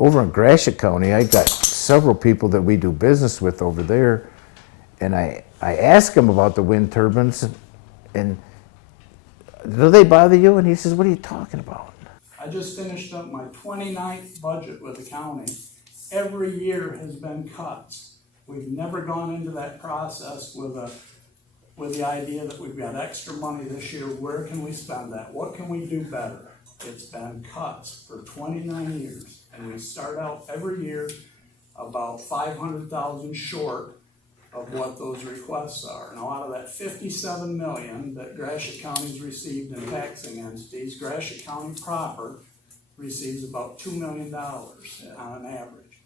over in Gratiot County, I got several people that we do business with over there, and I ask them about the wind turbines, and do they bother you? And he says, what are you talking about? I just finished up my 29th budget with the county. Every year has been cuts. We've never gone into that process with the idea that we've got extra money this year. Where can we spend that? What can we do better? It's been cuts for 29 years. And we start out every year about 500,000 short of what those requests are. Now, out of that 57 million that Gratiot County's received in taxing entities, Gratiot County proper receives about $2 million on an average.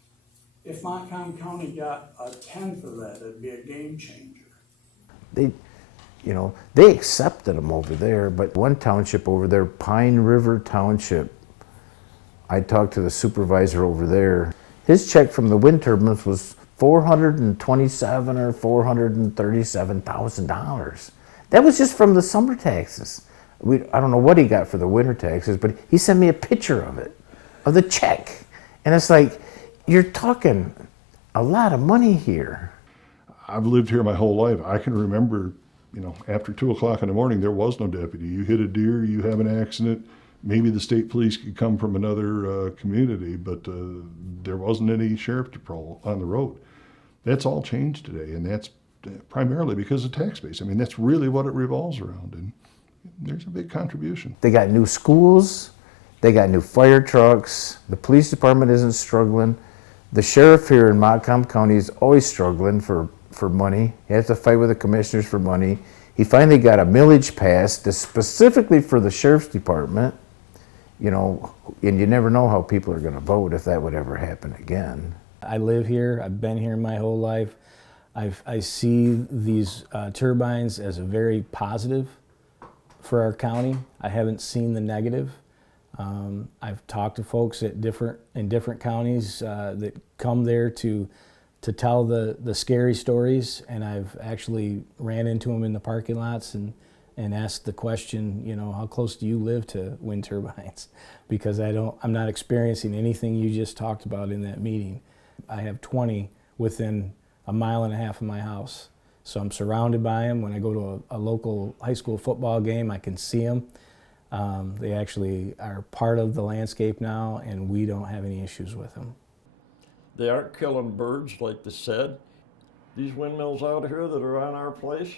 If Montcalm County got a tenth of that, it'd be a game changer. They accepted them over there, but one township over there, Pine River Township, I talked to the supervisor over there. His check from the wind turbines was $427,000 or $437,000. That was just from the summer taxes. I don't know what he got for the winter taxes, but he sent me a picture of it, of the check. And it's like, you're talking a lot of money here. I've lived here my whole life. I can remember, after 2 o'clock in the morning, there was no deputy. You hit a deer, you have an accident, maybe the state police could come from another community, but there wasn't any sheriff patrol on the road. That's all changed today, and that's primarily because of tax base. I mean, that's really what it revolves around, and there's a big contribution. They got new schools, they got new fire trucks, the police department isn't struggling. The sheriff here in Montcalm County is always struggling for money. He has to fight with the commissioners for money. He finally got a millage passed that's specifically for the sheriff's department, and you never know how people are going to vote if that would ever happen again. I live here, I've been here my whole life. I see these turbines as a very positive for our county. I haven't seen the negative. I've talked to folks in different counties that come there to tell the scary stories, and I've actually ran into them in the parking lots and asked the question, how close do you live to wind turbines? Because I'm not experiencing anything you just talked about in that meeting. I have 20 within a mile and a half of my house. So I'm surrounded by them. When I go to a local high school football game, I can see them. They actually are part of the landscape now, and we don't have any issues with them. They aren't killing birds like they said. These windmills out here that are on our place,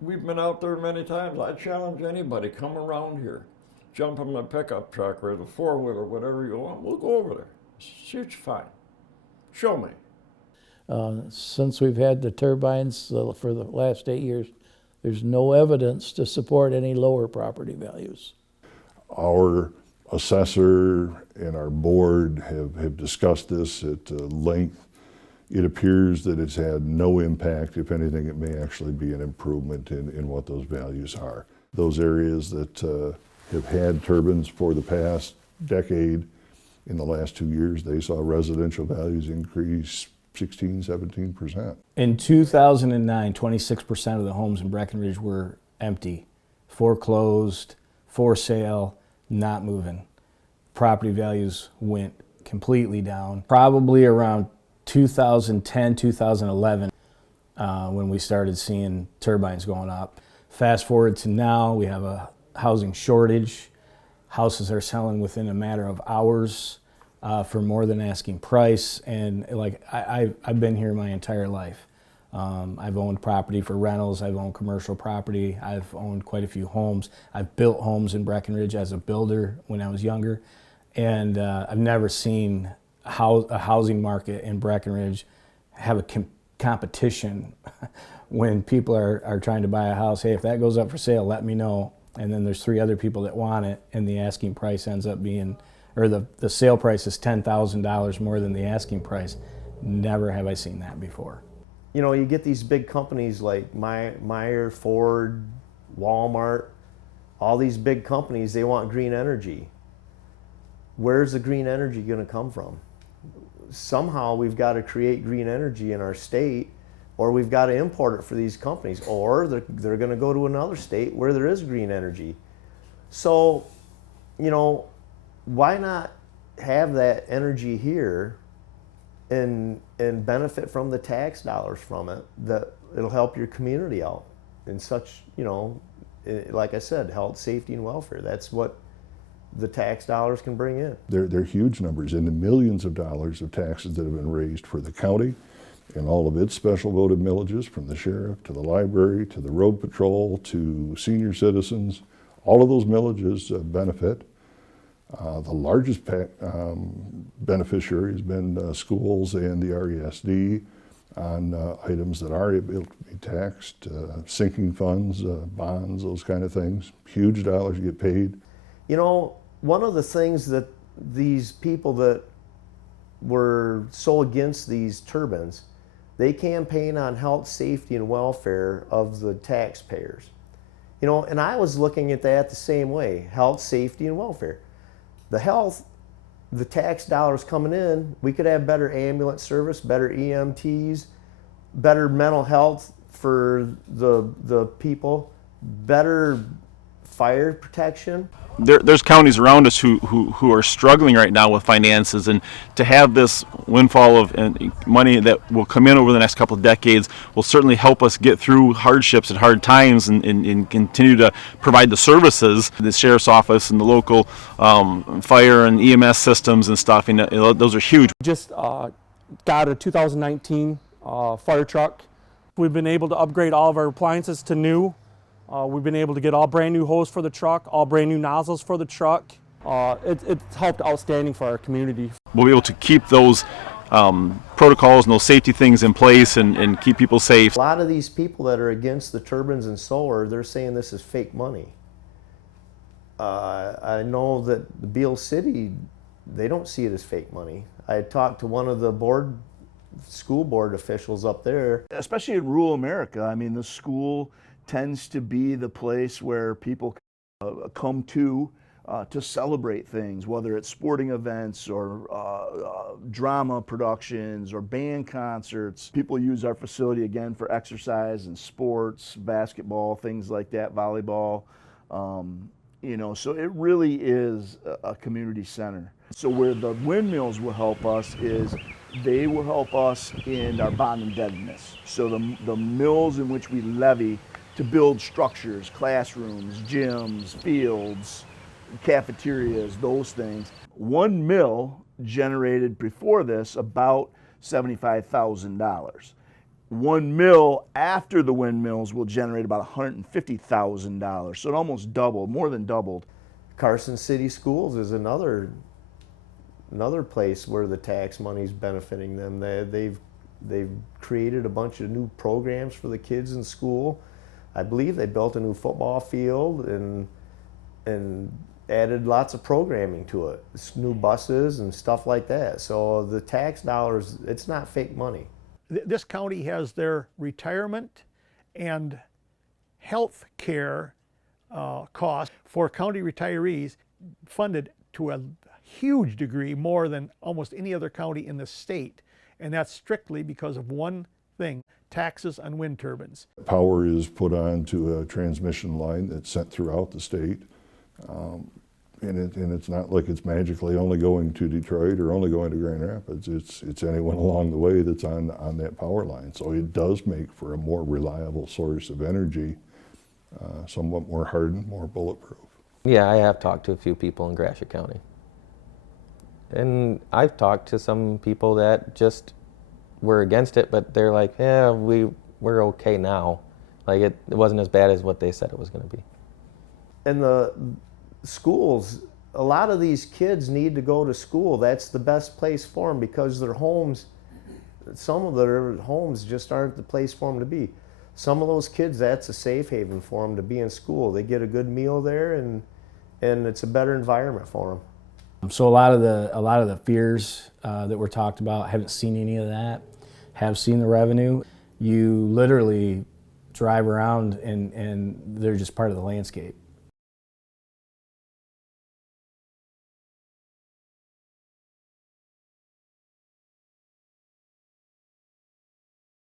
we've been out there many times. I challenge anybody, come around here. Jump in my pickup truck or the four-wheeler, whatever you want. We'll go over there. See what you find. Show me. Since we've had the turbines for the last 8 years, there's no evidence to support any lower property values. Our assessor and our board have discussed this at length. It appears that it's had no impact. If anything, it may actually be an improvement in what those values are. Those areas that have had turbines for the past decade, in the last 2 years, they saw residential values increase 16, 17%. In 2009, 26% of the homes in Breckenridge were empty, foreclosed, for sale, not moving. Property values went completely down. Probably around 2010, 2011, when we started seeing turbines going up. Fast forward to now, we have a housing shortage. Houses are selling within a matter of hours for more than asking price. And I've been here my entire life. I've owned property for rentals. I've owned commercial property. I've owned quite a few homes. I've built homes in Breckenridge as a builder when I was younger. And I've never seen a housing market in Breckenridge have a competition when people are trying to buy a house. Hey, if that goes up for sale, let me know. And then there's 3 other people that want it, and the asking price ends up being, or the sale price is $10,000 more than the asking price. Never have I seen that before. You get these big companies like Meyer, Ford, Walmart, all these big companies, they want green energy. Where's the green energy going to come from? Somehow we've got to create green energy in our state, or we've got to import it for these companies, or they're going to go to another state where there is green energy. So, why not have that energy here and benefit from the tax dollars from it, that it'll help your community out in such, you know, like I said, health, safety, and welfare. That's what the tax dollars can bring in. They're huge numbers, in the millions of dollars of taxes that have been raised for the county and all of its special voted millages, from the sheriff to the library to the road patrol to senior citizens. All of those millages benefit. The largest beneficiary has been schools and the RESD on items that are able to be taxed, sinking funds, bonds, those kind of things. Huge dollars get paid. You know, one of the things that these people that were so against these turbines, they campaign on health, safety, and welfare of the taxpayers. You know, and I was looking at that the same way, health, safety, and welfare. The health, the tax dollars coming in, we could have better ambulance service, better EMTs, better mental health for the people, better fire protection. There's counties around us who are struggling right now with finances, and to have this windfall of money that will come in over the next couple of decades will certainly help us get through hardships and hard times and continue to provide the services. The sheriff's office and the local fire and EMS systems and stuff, and those are huge. Just got a 2019 fire truck. We've been able to upgrade all of our appliances to new. We've been able to get all brand new hose for the truck, all brand new nozzles for the truck. It's helped outstanding for our community. We'll be able to keep those protocols and those safety things in place and keep people safe. A lot of these people that are against the turbines and solar, they're saying this is fake money. I know that the Beale City, they don't see it as fake money. I talked to one of the school board officials up there. Especially in rural America, I mean, the school tends to be the place where people come to celebrate things, whether it's sporting events or drama productions or band concerts. People use our facility again for exercise and sports, basketball, things like that, volleyball. You know, so it really is a community center. So where the windmills will help us is they will help us in our bond indebtedness. So the mills in which we levy to build structures, classrooms, gyms, fields, cafeterias, those things. One mill generated before this about $75,000. One mill after the windmills will generate about $150,000. So it almost doubled, more than doubled. Carson City Schools is another place where the tax money's benefiting them. They've created a bunch of new programs for the kids in school. I believe they built a new football field and added lots of programming to it, new buses and stuff like that. So the tax dollars, it's not fake money. This county has their retirement and health care costs for county retirees funded to a huge degree, more than almost any other county in the state. And that's strictly because of one thing: taxes on wind turbines. Power is put onto a transmission line that's sent throughout the state. And it's not like it's magically only going to Detroit or only going to Grand Rapids. It's anyone along the way that's on that power line. So it does make for a more reliable source of energy, somewhat more hardened, more bulletproof. Yeah, I have talked to a few people in Gratiot County. And I've talked to some people that just were against it, but they're like, yeah, we're okay now. Like it wasn't as bad as what they said it was going to be. And the schools, a lot of these kids need to go to school. That's the best place for them because their homes, some of their homes just aren't the place for them to be. Some of those kids, that's a safe haven for them to be in school. They get a good meal there and it's a better environment for them. So a lot of the fears that were talked about, haven't seen any of that. Have seen the revenue. You literally drive around and they're just part of the landscape.